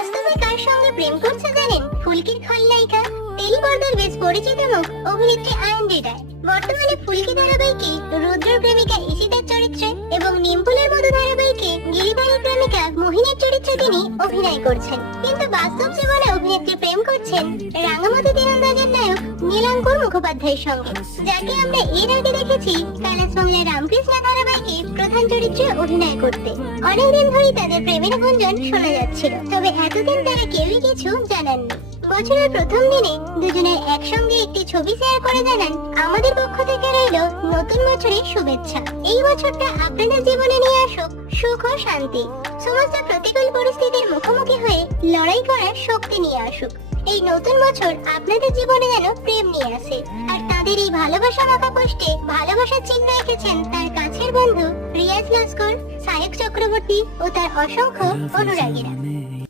বাস্তবে কার সঙ্গে প্রেম করছে জানেন? ফুলকির খলনায়িকা। টেলিপর্দার বেশ পরিচিত মুখ, অভিনেত্রী আয়ন রিডায় বর্তমানে ফুলকি ধারাবাহিকে রুদ্রের প্রেমিকা ঈশিতার চরিত্রে এবং নিমপুলের মতো ধারাবাহিকে গিরিবাড়ির প্রেমিকা মোহিনীর চরিত্রে তিনি অভিনয় করছেন। কিন্তু বাস্তব জীবনে অভিনেত্রী প্রেম করছেন রাঙামাটি তীরন্দাজের নায়ক নীলাঙ্কুর মুখোপাধ্যায়ের সঙ্গে। যাকে আমরা এর আগে দেখেছি কালাস বাংলার রামকৃষ্ণ ধারাবাহিকে প্রধান চরিত্রে অভিনয় করতে। অনেকদিন ধরেই তাদের প্রেমের গুঞ্জন শোনা যাচ্ছিল। তবে এতদিন তারা কেউই কিছু জানাননি। বছরের প্রথম দিনে দুজনের একসঙ্গে একটি ছবি শেয়ার করে জানান, আমাদের পক্ষ থেকে রইল নতুন বছরের শুভেচ্ছা। এই বছরটা আপনাদের জীবনে নিয়ে আসুক সুখ ও শান্তি। সমস্ত প্রতিকূল পরিস্থিতির মুখোমুখি হয়ে লড়াই করার শক্তি নিয়ে আসুক। এই নতুন বছর আপনাদের জীবনে যেন প্রেম নিয়ে আসে। আর তাদের এই ভালোবাসা মাখা পোস্টে ভালোবাসার চিহ্ন এঁকেছেন তার কাছের বন্ধু রিয়াজ লস্কর সায়ক চক্রবর্তী ও তার অসংখ্য অনুরাগীরা।